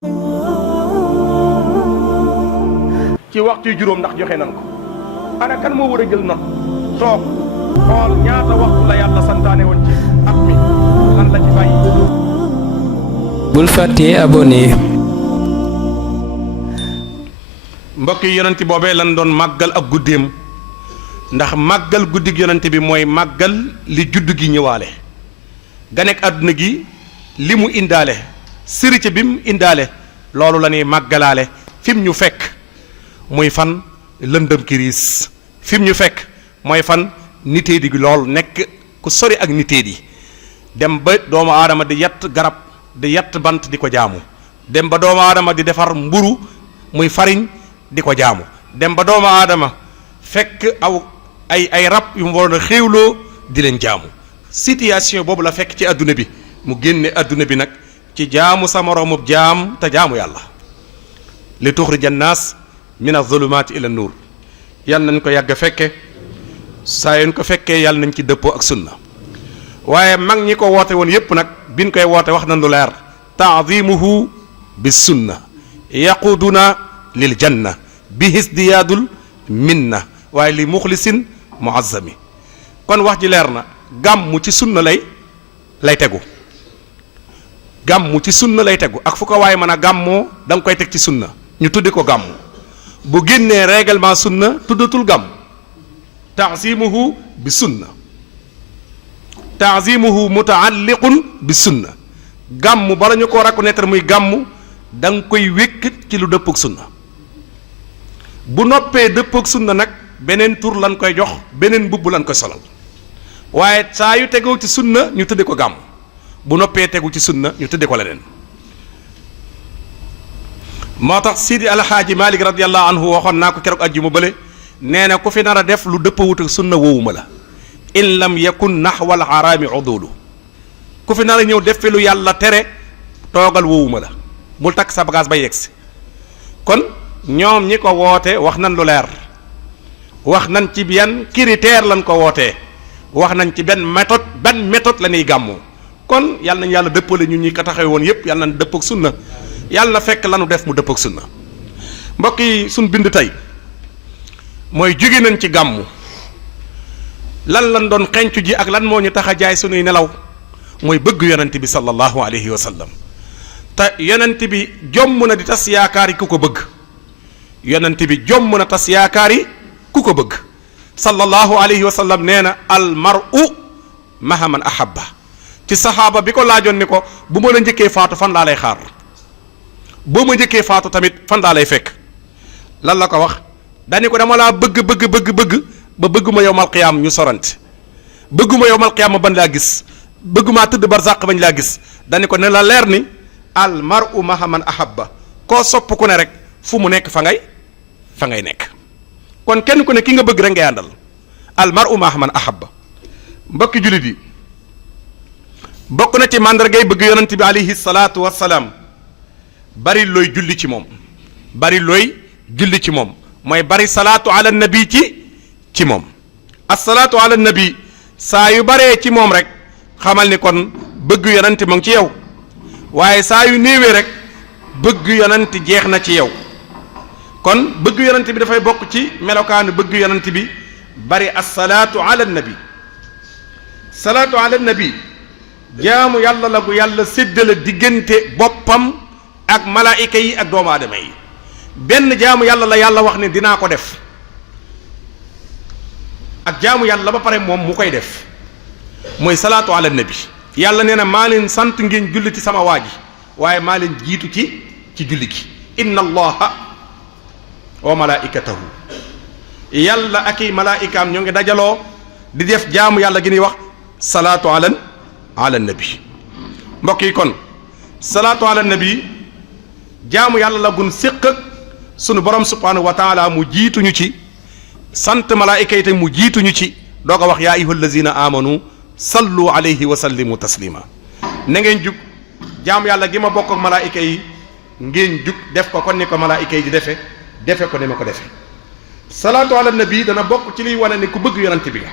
ci waxtu juróom ndax joxe nan ko ana kan moo war a jël not toog xool ñaata waxtu la yàlla santaane woon ci at mi lan la ci bàyyi. bul fàttee abonné. mbokk yi yonent boobee lan doon màggal ak guddeem ndax màggal guddig yonent bi mooy màggal li judd gi ñëwaale ganek àdduna gi li mu indaale sëriñ bi mu indaale loolu la ñuy màggalaale fi mu ñu fekk muy fan lëndëm kiriis fi mu ñu fekk mooy fan nitee di lool nekk ku sori ak nitee di dem ba doomu aadama di yatt garab di yatt bant di ko jaamu dem ba doomu aadama di defar mburu muy fariñ di ko jaamu dem ba doomu aadama fekk ay rab yu mu waroon a xéewloo di leen jaamu situation boobu la fekk ci adduna bi mu génne adduna bi nag ci jaamu sa moroomub jaam te jaamu yàlla li tuxrija naas min az-zulumaati ila nuur yal nañ ko yàgg fekke saa yéen ko fekkee yàlla nañ ci dëppoo ak sunna waaye mag ñi ko woote woon yépp nag biñ koy woote wax nañ lu leer taadimuhu bis sunna yaquduna lil janna bi hisdiyaadul minna waaye li muxlisin muazzami kon wax ji leer na gàmmu ci sunna lay tegu gàmmu ci sunna lay tegu ak fu ko waaye mën a gàmmoo da nga koy teg ci sunna ñu tuddi ko gàmmu bu génnee règlement sunna tuddatul gàmm taazimuhu bi sunna taazimuhu mutaalliqun bi sunna gàmm bala ñu ko reconnaître muy gàmm da nga koy wékk ci lu dëppook sunna bu noppee dëppook sunna nag beneen tur lan koy jox beneen mbubb lan koy solal waaye saa yu tegoo ci sunna ñu tudde ko gàmm bu noppee tegu ci sunna ñu tudde ko leneen moo tax Sidi Alxaaji Malik radiallahu anhu waxoon naa ko keroog ajju mu bële nee na ku fi nar a def lu dëppawut ak sunna woowuma la in lam yakun naxwal xaraami udulu ku fi nar a ñëw def fi lu yàlla tere toogal woowuma la bul takk sa bagage ba yegsi kon ñoom ñi ko woote wax nan lu leer wax nan ci yan critère lan ko wootee wax nañ ci benn méthode la ñuy gàmmoo kon yàlla nañ yàlla dëppale ñun ñi ko taxaw woon yépp yàlla nañ dëpp ak sunna yàlla na fekk lanu def mu dëpp ak sunna mbokk yi suñ bind tey mooy jóge nañ ci gàmmu lan doon xencu ji ak lan moo ñu tax a jaay sunuy nelaw mooy bëgg yonent bi sallallahu alayhi wa sallam te yonent bi jomm na di tas yaakaar yi ku ko bëgg yonent bi jomm na tas yaakaar yi ku ko bëgg sallallahu alayhi wa sallam nee na al mar'u maha man ahabba ci saxaaba bi ko laajoon ni ko bu ma la njëkkee faatu fan laa lay xaar boo ma njëkkee faatu tamit fan laa lay fekk lan la ko wax dani ko dama laa bëgg ba bëgguma yowmal qiyaam ñu sorante bëgguma yowmal qiyaam ma ban laa gis bëggumaa tëdd barzaq bañ laa gis dani ko ne la leer ni al mar'u maha man ahabba koo sopp ku ne rek fu mu nekk fa ngay nekk kon kenn ku ne ki nga bëgg rek ngay àndal al mar'u maha man ahabba mbokki jullit yi bokk na ci màndargay bëgg yonent bi alayhi salaatu wassalaam bari looy julli ci moom mooy bari salaatu ala nabi ci moom assalaatu ala nabi saa yu baree ci moom rek xamal ni kon bëgg yonent mu ngi ci yow waaye saa yu néewee rek bëgg yonent jeex na ci yow kon bëgg yonent bi dafay bokk ci melokaanu bëgg yonent bi bari assalaatu ala nabi salaatu ala nabi jaamu yàlla la gu yàlla séddale diggante boppam ak malaayika yi ak doomu aadama yi benn jaamu yàlla la yàlla wax ne dinaa ko def ak jaamu yàlla ba pare moom mu koy def mooy salaatu ala nabi yàlla nee na maa leen sant ngeen julli ci sama waa ji waaye maa leen jiitu ci julli gi inna allaha wa malaikatahu yàlla ak i malaayikaam ñoo ngi dajaloo di def jaamu yàlla gi ñuy wax salaatu ala nabi mbokk yi kon salaatu ala nabi jaamu yàlla la gun séq ak sunu borom subhanahu wa taala mu jiituñu ci sant malaayika yi mu jiituñu ci doog a wax yaa ayyuha allazina amanu sallu alayhi wa sallimu taslima na ngeen jug jaamu yàlla gi ma bokk ak malaayika yi ngeen jug def ko kon ni ko malaayika yi di defe ko ni ma ko defe salaatu ala nabi dana bokk ci liy wane ni ku bëgg yonent bi nga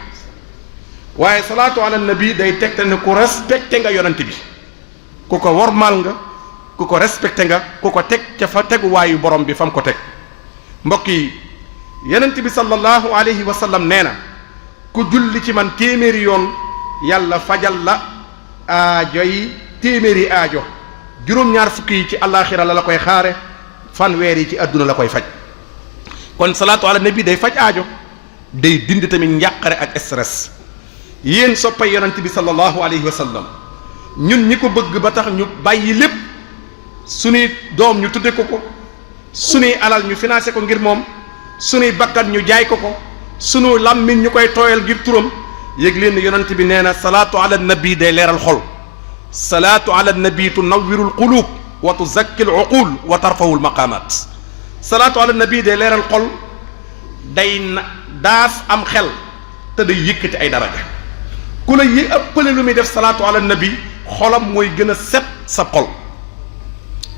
waaye salaatu ala nabi day tegte ne ku respecté nga yonent bi ku ko wormaal nga ku ko respecté nga ku ko teg ca fa teguwaayu borom bi fa mu ko teg. mbokk yi yonent bi sallallahu alayhi wa sallam nee na ku julli ci man téeméeri yoon yàlla fajal la aajo yi téeméeri aajo juróom-ñaar fukki yi ci àllaaxira la koy xaare fanweer yi ci àdduna la koy faj. kon salaatu ala nabi day faj aajo day dindi tamit njàqare ak stress. yéen soppay yonent bi sallallahu alayhi wa sallam ñun ñi ko bëgg ba tax ñu bàyyi lépp suñuy doom ñu tudde ko suñuy alal ñu financé ko ngir moom suñuy bakkan ñu jaay ko suñu làmmiñ ñu koy tooyal ngir turam yëg leen ne yonent bi nee na salaatu ala nabi day leeral xol. salaatu ala nabi tunawwirul qulub wa tuzakkil uqul wa tarfawul maqamat. salaatu ala nabi day leeral xol day daas am xel te day yëkkati ay daraja. ku la yi ëppale lu muy def salaatu ala nabi xolam mooy gën a set sa xol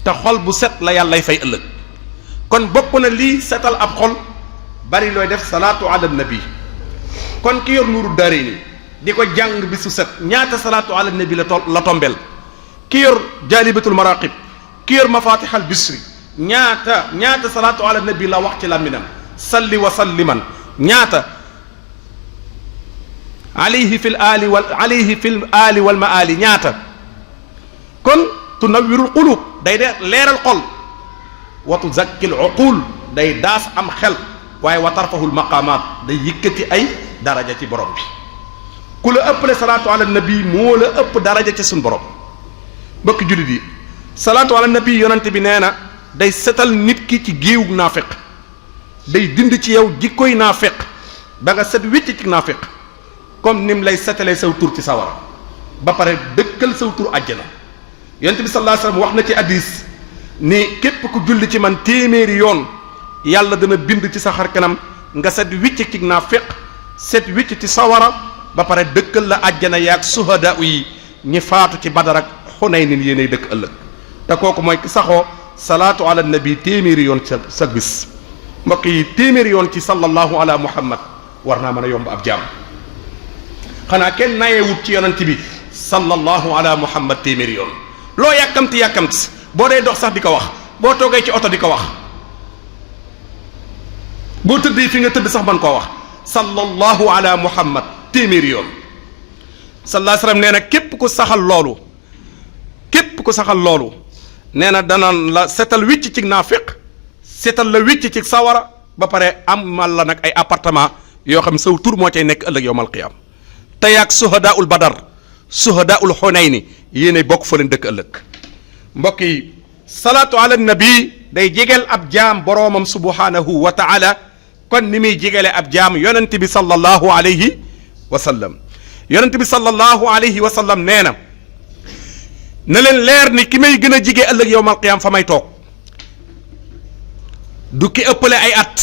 te xol bu set la yàllay fay ëllëg. kon bokk na lii setal ab xol bari looy def salaatu ala nabi. kon ki yor nuuru daarayni di ko jàng bi su set ñaata salaatu ala nabi la tombeel. ki yor jaalibatul maraqib ki yor mafatihal bisri ñaata salaatu ala nabi la wax ci làmminam. salli wa salliman ñaata alayhi fil aali wal maali ñaata. kon tunawwirul qulub day de leeral xol wa tuzakkil uqul day daas am xel waaye wa tarfahul maqaamaat day yëkkati ay daraja ci borom bi. ku la ëppale salaatu ala nabi moo la ëpp daraja ci suñ borom. mbokki jullit yi salaatu ala nabi yonante bi nee na day setal nit ki ci géewug naafiq day dind ci yow jikkoy naafiq ba nga set wicc ci naafiq comme nim lay setalee saw tur ci sawara ba pare dëkkal saw tur àjjana. yonent bi sallallahu alayhi wasallam wax na ci hadiis ni képp ku julli ci man téeméeri yoon yàlla dana bind ci sa xar kanam nga set wicc ci naafiq set wicc ci sawara ba pare dëkkal la àjjana yaag suhadaa yi ñi faatu ci Badar ak Xunaynin yéenay dëkk ëllëg. te kooku mooy ki saxoo salaatu ala nabi téeméeri yoon sa bis. mbokk yi téeméeri yoon ci sallallahu ala muhammad war naa mën a yomb ab jaam. xanaa kenn nayewut ci yonent bi sallallahu ala muhammad téeméeri yoon. loo yàkkamti boo dee dox sax di ko wax boo toogee ci oto di ko wax boo tëddee fi nga tëdd sax man koo wax sallallahu ala muhammad téeméeri yoon. sallallahu alayhi wasallam nee na képp ku saxal loolu nee na dana la setal wicc ci naafiq setal la wicc ci sawara ba pare amal la nag ay appartement yoo xam saw tur moo cay nekk ëllëg yowmal qiyaam. te yaag suhadaul badar suhadaul xunayni yéenay bokk fa leen dëkk ëllëg. mbokk yi salaatu ala nabi day jegeel ab jaam boroomam subhanahu wa taala kon ni muy jegele ab jaam yonent bi sallallahu alayhi wa sallam. yonent bi sallallahu alayhi wa sallam nee na leen leer ni ki may gën a jige ëllëg yowmal qiyaam fa may toog du ki ëppale ay at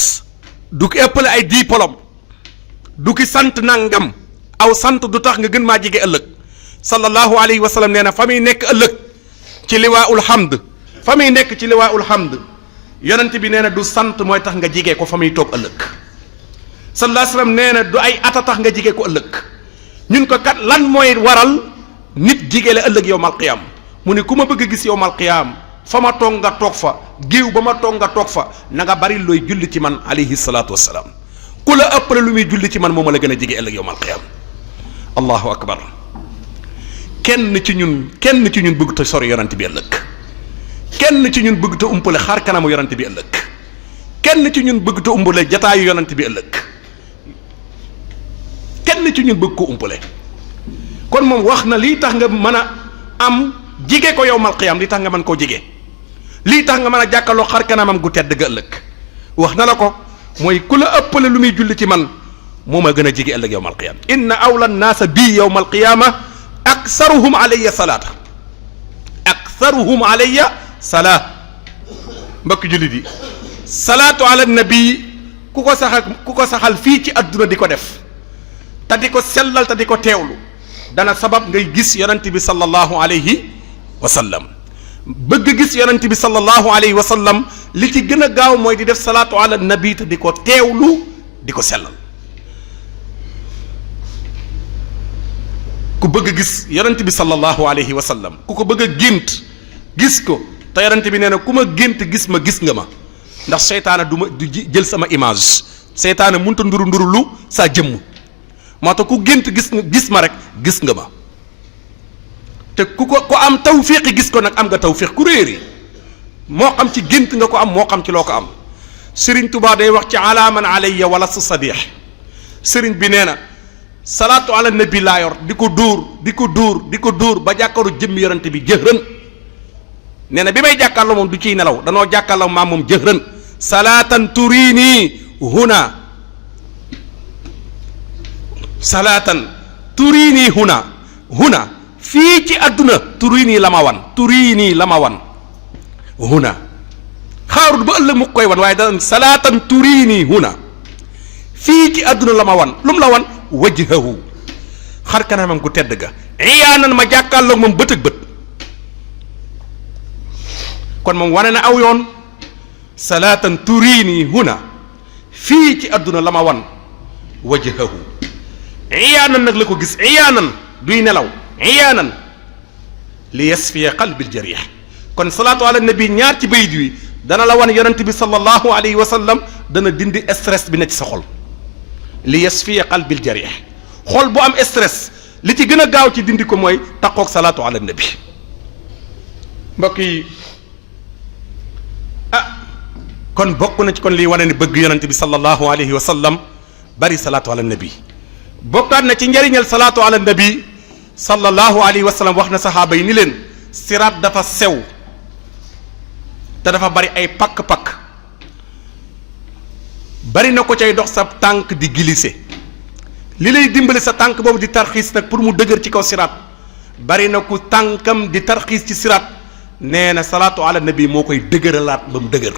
du ki ëppale ay diplôme du ki sant nangam aw sant du tax nga gën maa jige ëllëg. sallallahu alayhi wa sallam nee na fa muy nekk ëllëg ci liwaaul hamd fa muy nekk ci liwaaul hamd yonent bi nee na du sant mooy tax nga jige ko fa muy toog ëllëg. sallallahu alayhi wa sallam nee na du ay ata tax nga jige ko ëllëg. ñun ko kat lan mooy waral nit jige la ëllëg yowmal qiyaam mu ne ku ma bëgg a gis yowmal qiyaam fa ma toog nga toog fa géew ba ma toog nga toog fa na nga bari looy julli ci man alayhi salaatu wassalaam. ku la ëppale lu muy julli ci man moo ma la gën a jige ëllëg yowmal qiyaam. allahu akbar. kenn ci ñun bëgg te sori yonent bi ëllëg kenn ci ñun bëgg te umpale xar kanamu yonent bi ëllëg kenn ci ñun bëgg te umpale jataayu yonent bi ëllëg kenn ci ñun bëgg ko umpale. kon moom wax na lii tax nga mën a am jige ko yowmal qiyaam lii tax nga mën koo jige lii tax nga mën a jàkkaloo xar kanamam gu tedd ga ëllëg wax na la ko mooy ku la ëppale lu muy julli ci man moo ma gën a jige ëllëg yowmal qiyaam. inna awla naasa bii yowmal qiyaama aksaruhum alayya salaata aksaruhum alayya salaat. mbokki jullit yi salaatu ala nabi ku ko saxal fii ci adduna di ko def te di ko sellal te di ko teewlu dana sabab ngay gis yonent bi sallallahu alayhi wa sallam. bëgg gis yonent bi sallallahu alayhi wa sallam li ci gën a gaaw mooy di def salaatu ala nabi te di ko teewlu di ko sellal. ku bëgg gis yonent bi sallallahu alayhi wa sallam ku ko bëgg a gént gis ko te yonent bi nee na ku ma gént gis ma gis nga ma ndax seytaane du jël sama image seytaane mënut a nduru lu saa jëmm moo tax ku gént gis ma rek gis nga ma te ku am tawfiq gis ko nag am nga tawfiq ku réeri moo xam ci gént nga ko am moo xam ci loo ko am Sëriñ Tuubaa day wax ci alaaman alayya wala su sadix sëriñ bi nee na salaatu ala nabi laa yor di ko dóor ba jàkkaaru jëmmi yonent bi jëhrën nee na bi may jàkkaarloo moom du ciy nelaw danoo jàkkaarloo maam moom jëhrën salaatan turini huna salaatan turini huna fii ci àdduna turini la ma wan huna xaarut ba ëllëg mu koy wan waaye daan salaatan turini huna fii ci àdduna la ma wan lu mu la wan wajhahu xar kanamam gu tedd ga iyaanan ma jàkkaarloog moom bët ak bët kon moom wane na aw yoon salaatan turini huna fii ci àdduna la ma wan wajhahu iyaanan nag la ko gis iyaanan duy nelaw iyaanan li yasfiya qalbil jarih kon salaatu ala nabi ñaar ci bayit wi dana la wan yonent bi sallallahu alayhi wa sallam dana dindi stress bi ne ci sa xol li yasfiya qalbil jarih xol bu am stress li ci gën a gaaw ci dindi ko mooy taqoog salaatu ala nabi mbokk yi kon bokk na ci kon liy wane ni bëgg yonent bi sallallahu alayhi wa sallam bari salaatu ala nabi bokkaat na ci njëriñal salaatu ala nabi sallallahu alayhi wa sallam wax na saxaaba yi ni leen siraat dafa sew te dafa bari ay pakk-pakk bari na ko cay dox sa tànk di glissé li lay dimbali sa tànk boobu di tarxiis nag pour mu dëgër ci kaw siraat bari na ku tànkam di tarxiis ci siraat nee na salaatu ala nabi moo koy dëgëralaat ba mu dëgër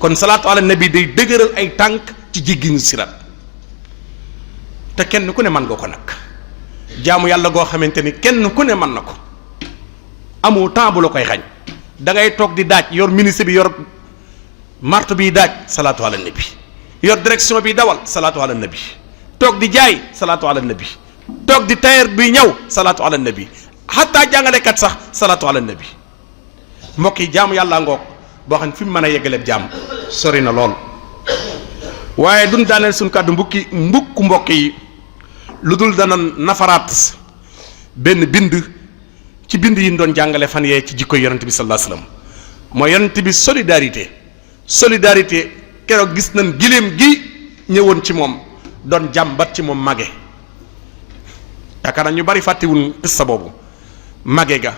kon salaatu ala nabi day dëgëral ay tànk ci jéggiñu siraat te kenn ku ne mën nga ko nag jaamu yàlla goo xamante ni kenn ku ne mën na ko amoo temps bu la koy xañ da ngay toog di daaj yor ministre bi yor marto bi daaj salaatu ala nabi yor direction bi dawal salaatu ala nabi toog di jaay salaatu ala nabi toog di tailleur bi ñëw salaatu ala nabi xataa jàngalekat sax salaatu ala nabi mbokk yi jaamu yàlla ngoog boo xam ne fi mu mën a yeggaleeb jaam sori na lool waaye duñ daaneel suñ kàddu mbokk yi lu dul dana nafaraat benn bind ci bind yi ñu doon jàngale fan yee ci jikko yonent bi sallallahu alayhi wasallam mooy yonent bi solidarité keroog gis nañ giléem gi ñëwoon ci moom doon jàmbat ci moom mage yaakaar naa ñu bari fàttewuñ qissa boobu mage ga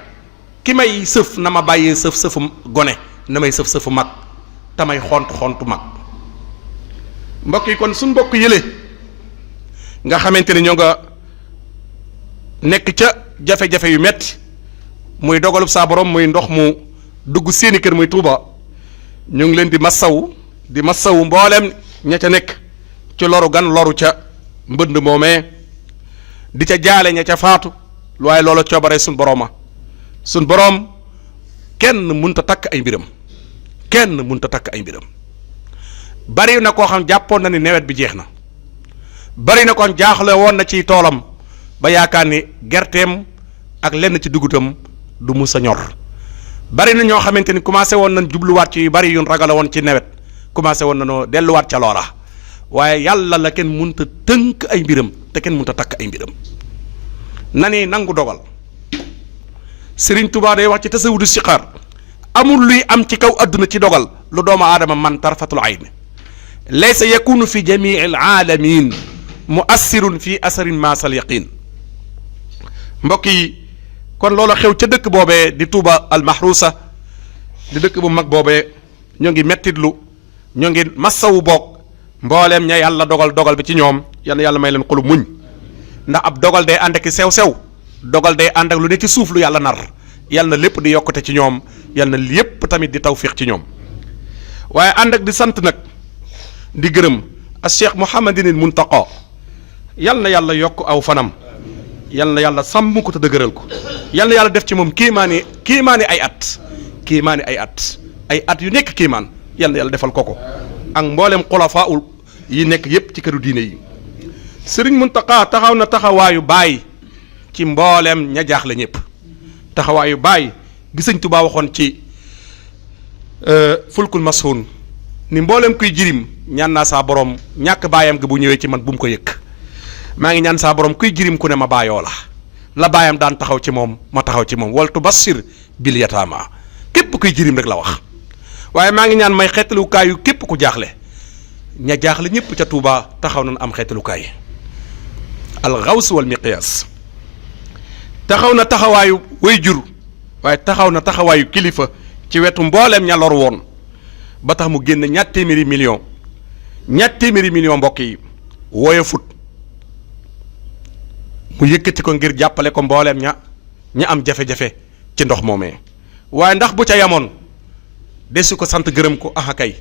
ki may sëf na ma bàyyee sëfu gone na may sëfu mag te may xontu mag mbokk yi kon suñ mbokk yële nga xamante ne ñoo nga nekk ca jafe-jafe yu metti muy dogalub saa borom muy ndox mu dugg seeni kër muy Tuuba ñu ngi leen di massawu mboolem ña ca nekk ci loru ca mbënd moomee di ca jaale ña ca faatu waaye loolu coobare suñ borooma suñ boroom kenn munta takk ay mbiram bari na koo xam jàppoon na ni nawet bi jeex na bari na kon jaaxle woon na ci toolam ba yaakaar ni gerteem ak lenn ci dugutam du mus a ñor bari na ñoo xamante ni commencé woon nañ jubluwaat ci yu bari yun ragala woon ci nawet commencé woon nañoo delluwaat ca loola waaye yàlla la kenn munta tënk ay mbiram te kenn munta takk ay mbiram na ni nangu dogal Sëriñ Tuubaa day wax ci tasawudu siqaar amul luy am ci kaw adduna ci dogal lu doomu aadama man tarfatul ayn laysa yakunu fi jamii al alamin muassirun fi asarin maasal yaqin mbokk yi kon loolu xew ca dëkk boobee di Touba al Mahrousa di dëkk bu mag boobee ñoo ngi mettitlu ñoo ngi massawu boog mbooleem ña yàlla dogal bi ci ñoom yàlla may leen xolu muñ ndax ab dogal day ànd ak sew-sew dogal day ànd ak lu ne ci suuf lu yàlla nar yàlla na lépp di yokkute ci ñoom yàlla na lépp tamit di tawfiq ci ñoom waaye ànd ak di sant nag di gërëm a Cheikh Mouhamadinil Muntaqa yàlla na yàlla yokk aw fanam yàlla na yàlla sàmm ko te dëgëral ko yàlla na yàlla def ci moom kiimaani ay at yu nekk kiimaan yàlla na yàlla defal ko ak mboolem xulafaul yi nekk yépp ci këru diine yi Sëriñ Muntaqa taxaw na taxawaayu baay ci mboolem ña jaaxle ñëpp taxawaayu baay gi Sëñ Tuubaa waxoon ci fulkul mashun ni mboolem kuy jirim ñaan naa saa borom ñàkk baayam gi bu ñëwee ci man bu mu ko yëkk maa ngi ñaan saa borom kuy jirim ku ne ma baayoo la baayam daan taxaw ci moom ma taxaw ci moom waltu bassir bil yataama képp kuy jirim rek la wax waaye maa ngi ñaan may xeetalukaayu képp ku jaaxle ña jaaxle ñëpp ca Tuuba taxaw nañ am xeetalukaay al gaws wal miqyaas taxaw na taxawaayu way jur waaye taxaw na taxawaayu kilifa ci wetu mbooleem ña lor woon ba tax mu génn ñaar téeméeri million mbokk yi wooye fut mu yëkkati ko ngir jàppale ko mbooleem ña am jafe-jafe ci ndox moomee waaye ndax bu ca yamoon desu ko sant gërëm ko aha kay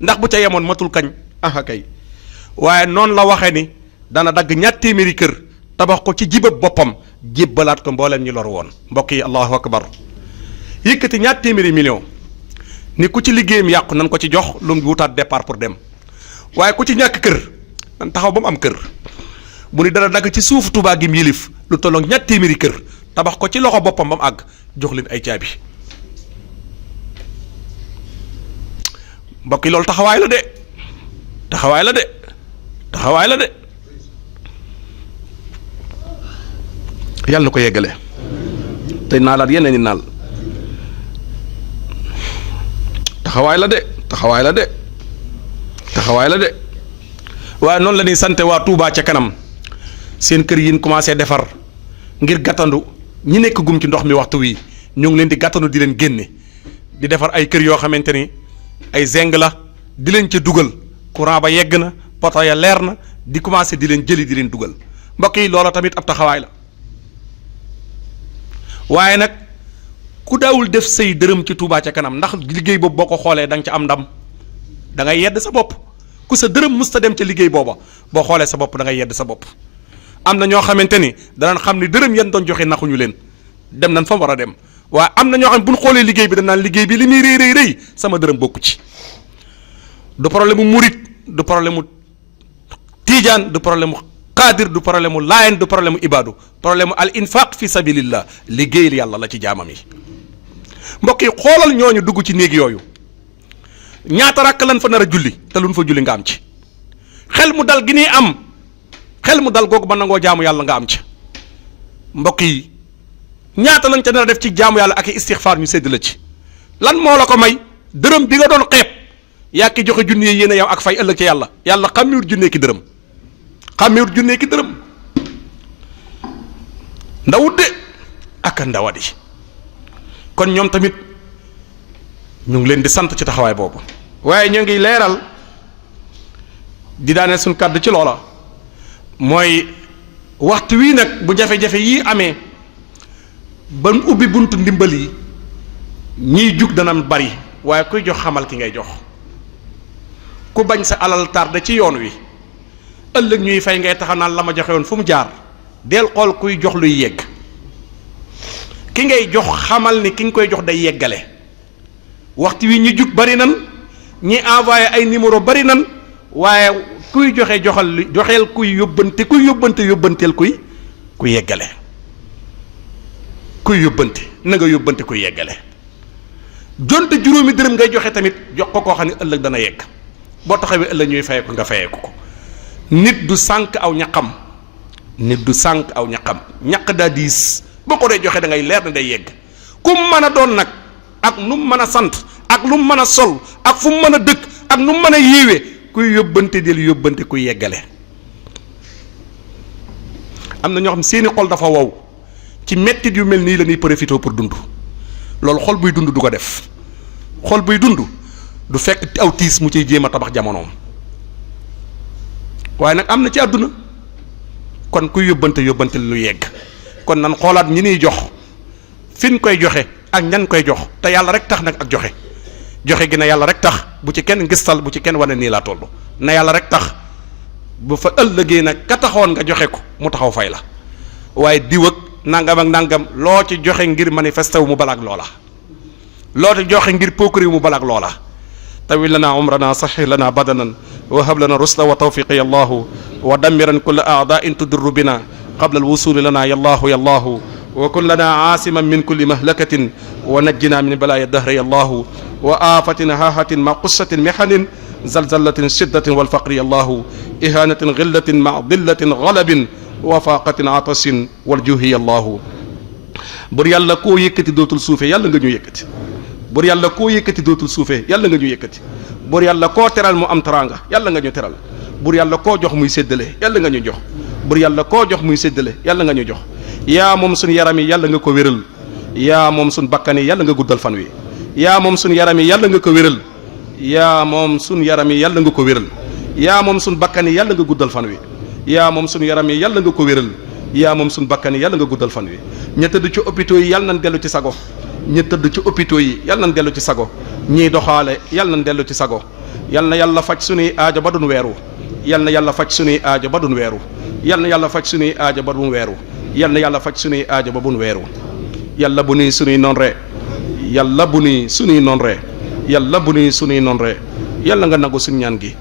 ndax bu ca yemoon matul kañ aha kay waaye noonu la waxee ni dana dagg ñaar téeméeri kër tabax ko ci jibab boppam jébbalaat ko mbooleem ñi lor woon mbokk yi allahu akbar yëkkati ñaar téeméeri million ni ku ci liggéeyam yàqu nan ko ci jox lu mu wutaat départ pour dem waaye ku ci ñàkk kër nan taxaw ba mu am kër mu ni dana dagg ci suufu Tuubaa gi yilif lu tolloog ñaar téeméeri kër tabax ko ci loxo boppam ba mu àgg jox leen ay caabi mbokk yi loolu taxawaay la de taxawaay la de taxawaay la de yàlla na ko yeggale te naalaat yeneen i naal taxawaay la de taxawaay la de taxawaay la de waaye noonu la ñuy sante waa Touba ca kanam seen kër yi ñu commencé defar ngir gàttandu ñi nekk gum ci ndox mi waxtu wi ñu ngi leen di gàttandu di leen génne di defar ay kër yoo xamante ni ay zeng la di leen ca dugal courant ba yegg na poto ya leer na di commencé di leen jëli di leen dugal mbokk yi loola tamit ab taxawaay la waaye nag ku daawul def say dërëm ci Touba ca kanam ndax liggéey boobu boo ko xoolee da nga ca am ndam da ngay yedd sa bopp ku sa dërëm musta dem ca liggéey booba boo xoolee sa bopp da ngay yedd sa bopp am na ñoo xamante ni danañ xam ni dërëm yan doon joxe naxuñu leen dem nañ fa war a dem waaye am na ñoo xam ne bu ñu xoolee liggéey bi dañ naan liggéey bi li muy rëy rëy sama dërëm bokku ci du problème mu murit du problème mu tiijaan du problème mu qaadir du problème mu laayen du problème mu ibaadu problème mu al infaq fi sabilillah liggéeyal yàlla la ci jaamam yi mbokk yi xoolal ñooñu dugg ci néeg yooyu ñaata rakk lan fa nar a julli te luñ fa julli nga am ci xel mu dal gi nii am xel mu dal googu ba nangoo jaamu yàlla nga am ci mbokk yi ñaata lañ ca nar a def ci jaamu yàlla ak i istixfaar ñu sédd la ci lan moo la ko may dërëm bi nga doon xeeb yaa ki joxe junne yéen a yow ak fay ëllëg ci yàlla yàlla xàmmiwut junne ki dërëm xàmmiwut junne ki dërëm ndawut de ak ndawadi kon ñoom tamit ñu ngi leen di sant ci taxawaay boobu waaye ñu ngi leeral di daaneel suñ kàddu ci loola mooy waxtu wii nag bu jafe-jafe yii amee ba mu ubbi buntu ndimbal yi ñiy jug dana bari waaye kuy jox xamal ki ngay jox ku bañ sa alal tardé ci yoon wi ëllëg ñuy fay ngay taxaw naan la ma joxe woon fu mu jaar del xool kuy jox luy yegg ki ngay jox xamal ni ki nga koy jox day yeggale waxtu wi ñi jug bari nan ñi envoyé ay numéro bari nan waaye kuy joxe joxeel kuy yóbbante yóbbanteel kuy yeggale kuy yóbbante na nga yóbbante kuy yeggale jonte juróomi dërëm ngay joxe tamit jox ko koo xam ne ëllëg dana yegg boo taxawee ëllëg ñuy fayee ko nga fayee ko nit du sànq aw ñaqam ñaq daa diis boo ko dee joxe da ngay leer na day yegg ku mu mën a doon nag ak nu mu mën a sant ak lu mu mën a sol ak fu mu mën a dëkk ak nu mu mën a yéewee kuy yóbbante del yóbbante kuy yeggale am na ñoo xam seeni xol dafa wow ci mettit yu mel nii la ñuy profité pour dund loolu xol buy dund du ko def xol buy dund du fekk aw tiis mu ciy jéem a tabax jamonoom waaye nag am na ci àdduna kon kuy yóbbante lu yegg kon nan xoolaat ñi niy jox fin koy joxe ak ñan koy jox te yàlla rek tax nag ak joxe gi na yàlla rek tax bu ci kenn ngistal bu ci kenn wane nii laa toll na yàlla rek tax bu fa ëllëgee nag ka taxoon nga joxe ko mu taxaw fay la waaye diw ak nangam ak nangam loo ci joxe ngir manifesté wu mu balaak loola loo ci joxe ngir pookari wu mu balaak loola tawil lana umrana sahih lana badanan wa hab lana rusla wa tawfiqa ya allahu wa dammiran kulla a'da'in tudurru bina qabla alwusuli lana ya allahu wa kun lana aasiman min kulli mahlakatin wa najjina min balaaya dahri ya allahu wa aafatin haahatin ma qussatin mihanin zalzalatin shiddatin walfaqri ya allahu ihanatin gillatin ma dillatin galabin wa faaqatin atasin waljuhi ya allahu bur yàlla koo yëkkati dootul suufe yàlla nga ñu yëkkati bur yàlla koo yëkkati dootul suufe yàlla nga ñu yëkkati bur yàlla koo teral mu am teraanga yàlla nga ñu teral bur yàlla koo jox muy séddale yàlla nga ñu jox bur yàlla koo jox muy séddale yàlla nga ñu jox yaa moom suñ yaram yi yàlla nga ko wéral yaa moom suñ bakkan yi yàlla nga guddal fan wi yaa moom suñ yaram yi yàlla nga ko wéral yaa moom suñ yaram yi yàlla nga ko wéral yaa moom suñ bakkan yi yàlla nga guddal fan wi yaa moom suñ yaram yi yàlla nga ko wéral yaa moom suñ bakkan yi yàlla nga guddal fan wi ña tëdd ci hôpitaux yi yàlla nañ dellu ci sago ña tëdd ci hôpitaux yi yàlla nañ dellu ci sago ñiy doxaale yàlla nañ dellu ci sago yal na yàlla faj sunuy aajo ba dun weeru yal na yàlla faj sunuy aajo ba dun weeru yal na yàlla faj sunuy aajo ba dun weeru yal na yàlla faj sunuy aajo ba bun weeru yàlla bu nuy sunuy noon ree yàlla bu nuy sunuy noon ree yàlla bu nuy sunuy noon ree yàlla nga nangu suñu ñaan gi